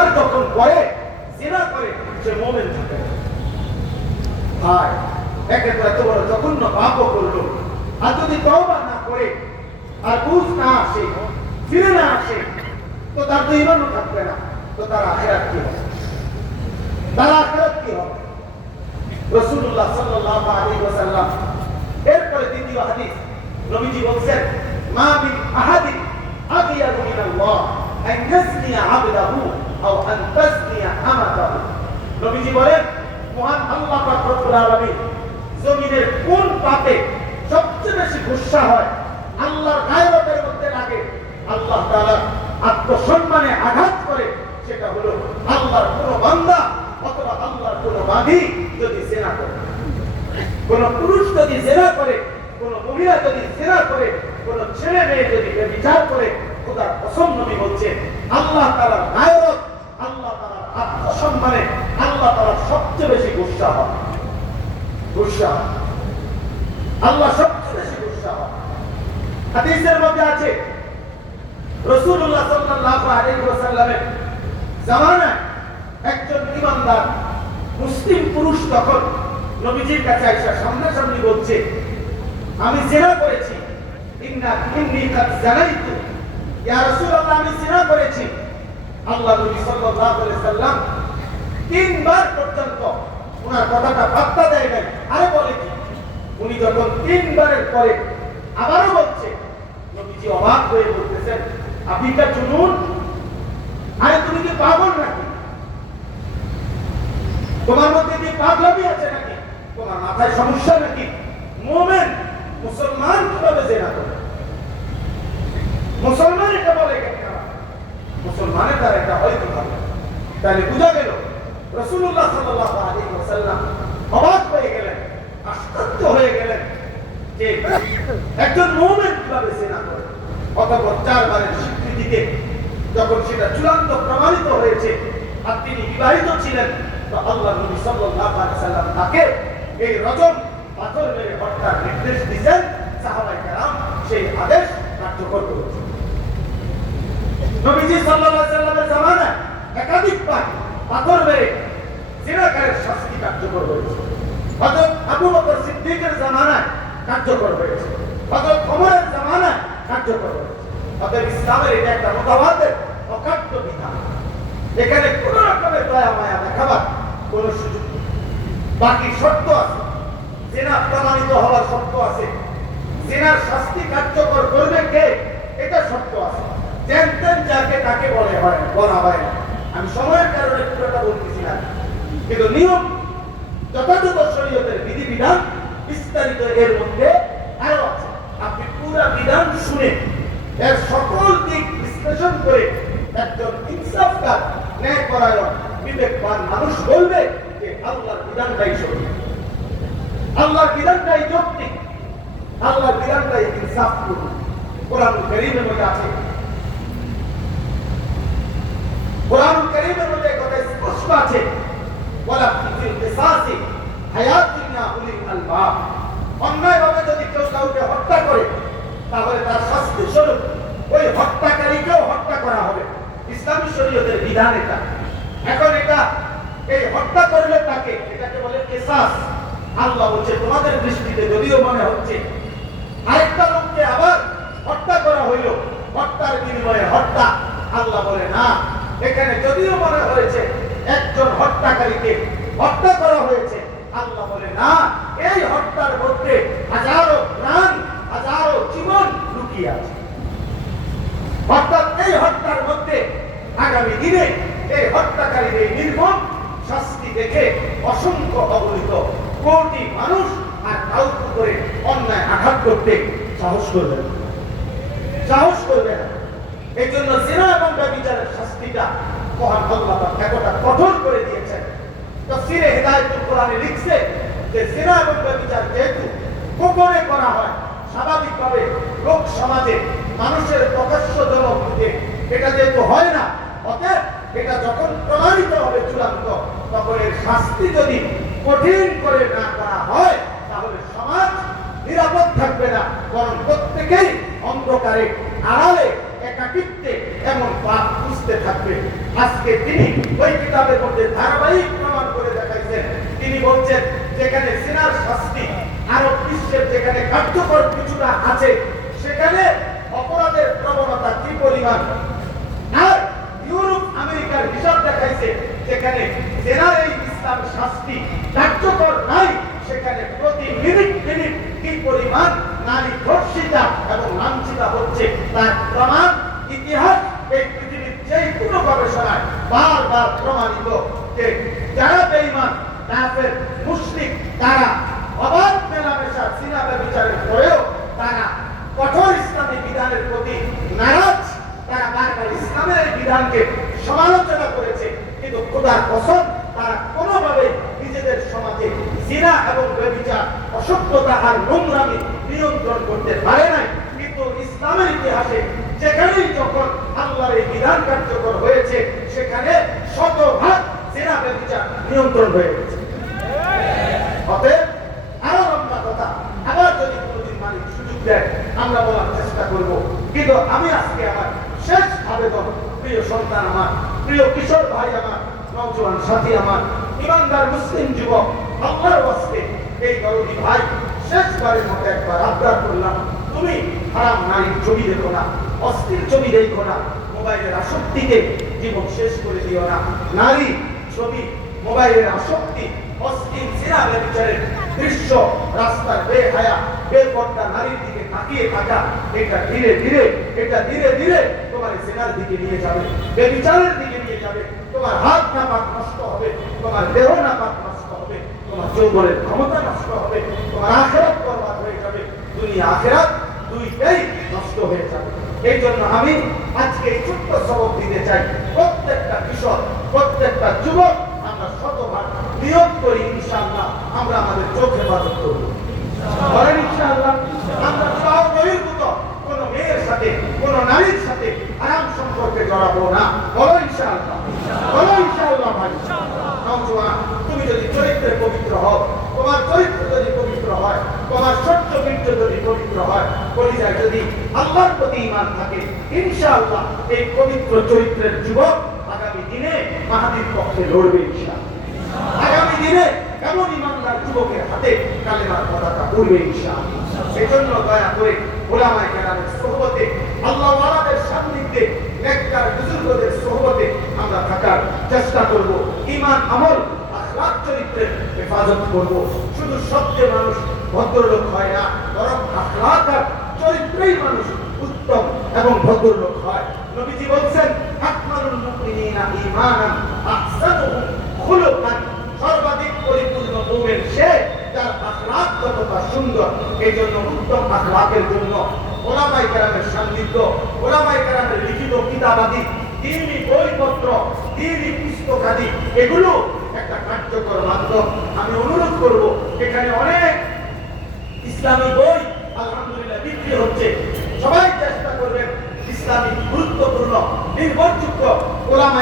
আর যখন করে জেনা করে, সে মোমেন থাকে। ভাই একে তো এত বড় জঘন্য পাপও করল আর যদি তওবা না করে, আর বুঝ না আসে, ফিরে না আসে, তো তার তো ইমানও থাকবে না, তো তার আখেরাত কি হবে তার আখেরাত কি হবে রাসূলুল্লাহ সাল্লাল্লাহু আলাইহি ওয়াসাল্লাম এরপরে দ্বিতীয় হাদিস নবীজি বলছেন মা মিন আহাদিন আবিয়াদু মিনাল্লাহ আন ইয়াসনিয়া আবদাহু আও আন তাসনিয়া আমাতাহু নবীজি বলেন, মহান আল্লাহ পাক রব্বুল আলামিন জমিনের কোন পাপে সবচেয়ে বেশি গুসা হয়, আল্লাহর গায়রতের মধ্যে লাগে, আল্লাহ তাআলা আত্মসম্মানে আঘাত করে, সেটা হলো আল্লাহর কোন বান্দা অথবা আল্লাহর কোন বাদী যদি জেনা করে। কোন পুরুষ যদি জেনা করে, কোন মহিলা যদি জেনা করে, কোন ছেলে মেয়ে যদি বিচার করে, খোদার কসম নবী আল্লাহ তাআলার গায়রত, আল্লাহ তাআলার আত্মসম্মানে আল্লাহ তাআলার সবচেয়ে বেশি গুসা হয় গুসা। আল্লাহ সবচেয়ে বেশি গুসা হয় হাদিসের মধ্যে আছে, রাসূলুল্লাহ সাল্লাল্লাহু আলাইহি ওয়াসাল্লামের জামানায় একজন ইমানদার মুসলিম পুরুষ তখন নবীজির কাছে আইসা সামনাসামনি বলছে, আমি জেনা করেছি। ইন্না ইন্নী কাদ জানাইতু। ইয়া রাসূলুল্লাহ, আমি জেনা করেছি। আল্লাহ নবী সাল্লাল্লাহু আলাইহি সাল্লাম তিনবার পর্যন্ত ওনার কথাটা পাত্তা দেয় নাই, আরে বলে কি? উনি যখন তিনবারের পরে আবারও বলছে, নবীজি অবাক হয়ে বলতেছেন, আপনি কা চুনুন আরে তুমি কি পাগল নাকি? তোমার মধ্যে কি পাগলামি আছে নাকি? তোমার মাথায় সমস্যা নাকি? মোমেন, মুসলমান কীভাবে জেনা করে? মুসলমান এটা বলে মুসলমানের দ্বারা এটা হয়তো ভাবে তাহলে বোঝা রসুল্লাহ ওয়াসাল্লাম অবাক হয়ে গেলেন, আশ্চর্য হয়ে গেলেন যে একজন মুমিন কীভাবে স্বীকৃতিতে যখন সেটা চূড়ান্ত প্রমাণিত হয়েছে তিনি বিবাহিত ছিলেন আল্লাহ নবী সাল্লাল্লাহু এই রজম পাথর মেরে হত্যার নির্দেশ দিয়েছেন। সেই আদেশ কার্যকর করেছে নবীজি সাল্লাল্লাহু পাথর মেরে জিনাকারের শাস্তি কার্যকর হয়েছে। হযরত আবু বকর সিদ্দিকের জামানায় কার্যকর হয়েছে। হযরত ওমরের জামানায় কার্যকর হয়েছে। অতএব ইসলামের এটা একটা মতবাদের অকাট্য বিধান। এখানে কোন রকমের দয়া, মায়া দেখাবার কোন সুযোগ নেই। বাকি শর্ত আছে। জেনা প্রমাণিত হওয়ার শর্ত আছে। জেনার শাস্তি কার্যকর করবে কে? এটা শর্ত আছে। যেন তেন যাকে তাকে বলে হয়, বলা হয় আমি সময়ের কারণে পুরোটা বলতেছি না কিন্তু নিয়ম যথাযথ শরীয়তের বিধিবিধান বিস্তারিত এর মধ্যে আরও আছে। আপনি পুরা বিধান শুনে এর সকল দিক বিশ্লেষণ করে একজন ইনসাফকার ন্যায় পরায়ণ, বিবেকবান মানুষ বলবে যে আল্লাহর বিধানটাই সঠিক। আল্লাহর বিধানটাই যৌক্তিক, আল্লাহর বিধানটাই ইনসাফপূর্ণ। কোরআন করিমের আছে কোরআন করিমের মধ্যে কথা স্পষ্ট আছে ওয়ালা ফিল কিসাসি হায়াতুন না উলিল আলবাব অন্যায়ভাবে যদি কেউ কাউকে হত্যা করে তাহলে তার শাস্তি স্বরূপ ওই হত্যাকারীকেও হত্যা করা হবে ইসলামী শরীয়তের বিধান এটা। এখন এটা, এই হত্যা করলে তাকে, এটাকে বলে কেসাস। আল্লাহ বলছে, তোমাদের দৃষ্টিতে যদিও মনে হচ্ছে, আরেকটা লোককে আবার হত্যা করা হইল, হত্যার বিনিময়ে হত্যা। আল্লাহ বলে, না, এখানে যদিও মনে হয়েছে, একজন হত্যাকারীকে হত্যা করা হয়েছে। আল্লাহ বলে, না, এই হত্যার মধ্যে হাজারো প্রাণ, হাজারো জীবন লুকিয়ে আছে। অর্থাৎ এই হত্যার মধ্যে আগামী দিনে এই হত্যাকারীর এই নির্মম শাস্তি দেখে অসংখ্য অবহিত কোটি মানুষ আর কাউকে করে অন্যায় আঘাত করতে সাহস করবে না। সাহস করবে না। এই জন্য জেনা এবং ব্যবিচারের শাস্তিটা মহান আল্লাহ এতটা কঠোর করে দিয়েছেন। তফসিরে হেদায়েতুল কোরআনে লিখছে যে জেনা এবং ব্যবিচার যেহেতু গোপনে করা হয়, স্বাভাবিকভাবে লোক সমাজে মানুষের প্রকাশ্য জনগণকে এটা যেহেতু হয় না অতএব এটা যখন প্রমাণিত হবে চূড়ান্ত তখন এর শাস্তি যদি কঠিন করে না করা হয়, তাহলে সমাজ নিরাপদ থাকবে না। বরং প্রত্যেকেই অন্ধকারে, আড়ালে একাকী একাকিত্বে, এমন পাপ খুঁজতে থাকবে। আজকে তিনি ওই কিতাবের মধ্যে ধারাবাহিক প্রমাণ করে দেখাইছেন। তিনি বলছেন, যেখানে সিনার শাস্তি, আরব বিশ্বের যেখানে কার্যকর কিছুটা আছে, সেখানে অপরাধের প্রবণতা কি পরিমাণ? যেখানে জেনার এই ইসলাম শাস্তি কার্যকর নাই, সেখানে প্রতি মিনিট মিনিট কি পরিমাণ নারী ধর্ষিতা এবং লাঞ্ছিতা হচ্ছে তার প্রমাণ, ইতিহাস, এই পৃথিবীর যে কোনো গবেষণায় বারবার প্রমাণিত যে যারা বেইমান মুশরিক, তারা অবাধ মেলামেশা সিনা বিচারের পরেও তারা কঠোর ইসলামী বিধানের প্রতি নারাজ তারা বারবার ইসলামের এই বিধানকে সমালোচনা করেছে কিন্তু খোদার কসম তারা কোনোভাবে নিজেদের সমাজে জিনা এবং ব্যভিচার অসভ্যতা আর নোংরামি নিয়ন্ত্রণ করতে পারে নাই। কিন্তু ইসলামের ইতিহাসে যেখানেই যখন আল্লাহর এই বিধান কার্যকর হয়েছে, সেখানে শতভাগ জিনা ব্যভিচার নিয়ন্ত্রণ হয়ে গেছে। কথা, আবার যদি সুযোগ দেয়, আমরা বলার চেষ্টা করব। কিন্তু আমি আজকে আমার শেষ আবেদন, প্রিয় সন্তান আমার, প্রিয় কিশোর ভাই আমার, নওজোয়ান সাথী আমার, ইমানদার মুসলিম যুবক, আল্লাহর এই দরদি ভাই, শেষবারের মতো একবার আবদার করলাম, তুমি হারাম নারীর ছবি দেখো না, অস্থির ছবি দেখো না, মোবাইলের আসক্তিতে জীবন শেষ করে দিও না। নারী ছবি, মোবাইলের আসক্তি, অস্থির সিনা বিচারের দৃশ্য, রাস্তার বেহায়া, বেপর্দা নারীর দিকে তাকিয়ে থাকা, এটা ধীরে ধীরে, এটা ধীরে ধীরে তোমার সিনার দিকে নিয়ে যাবে বেবিচারের দিকে নিয়ে যাবে, তোমার হাত না পাক নষ্ট হবে, তোমার দেহ না পাক যৌবনের ক্ষমতা নষ্ট হবে তোমার আখেরাত বরবাদ হয়ে যাবে। দুনিয়া আখেরাত, দুইটাই নষ্ট হয়ে যাবে। এই জন্য আমি আজকে এই ছোট্ট সবক দিতে চাই, প্রত্যেকটা কিশোর, প্রত্যেকটা যুবক, আমরা শতভাগ নিয়োগ করি, ইনশাআল্লাহ আমরা আমাদের চোখ হেফাজত করব। বলেন ইনশাআল্লাহ, আমরা বিবাহ বহির্ভূত কোন মেয়ের সাথে, কোন নারীর সাথে আরাম সম্পর্কে জড়াবো না বলো ইনশাআল্লাহ বলো ইনশাআল্লাহ ভাই নওজোয়ান তুমি যদি চরিত্রে পবিত্র হও তোমার চরিত্র যদি পবিত্র হয় তোমার সত্য বীর্য যদি পবিত্র পরিচয় যদি আল্লাহর প্রতি ইমান থাকে, ইনশাআল্লাহ এই পবিত্র চরিত্রের যুবক আগামী দিনে মাহাদির পক্ষে লড়বে ইনশাআল্লাহ। আগামী দিনে এমন ইমানদার যুবকের হাতে কালেমার পতাকা উড়বে ইনশাআল্লাহ। এই জন্য দয়া করে ওলামায়ে কেরামের সোহবতে, আল্লাহ সান্নিধ্যে, নেককার বুজুর্গদের সোহবতে আমরা থাকার চেষ্টা করব। ঈমান, আমল আখলাক চরিত্রের হেফাজত করব। শুধু শব্দে মানুষ ভদ্রলোক হয় না, বরং আখলাক আর চরিত্রেই মানুষ উত্তম এবং ভদ্রলোক হয়। নবীজি বলছেন, আকমালুল মুমিনিনা ঈমানান আহসানুহুম খুলুকান। সর্বাধিক পরিপূর্ণ মুমিন সে যার আখলাক যতটা সুন্দর। এই জন্য উত্তম আখলাকের জন্য ওলামাই কেরামের সান্নিধ্য ওলামাই কেরামের লিখিত কিতাবাদি দিনই বইপত্র দিনই পুস্তকাদি, এগুলো একটা কার্যকর মাধ্যম। আমি অনুরোধ করব, এখানে অনেক ইসলামী বই আলহামদুলিল্লাহ বিক্রি হচ্ছে সবাই চেষ্টা করবেন ইসলামী গুরুত্বপূর্ণ নির্ভরযোগ্য কেরাম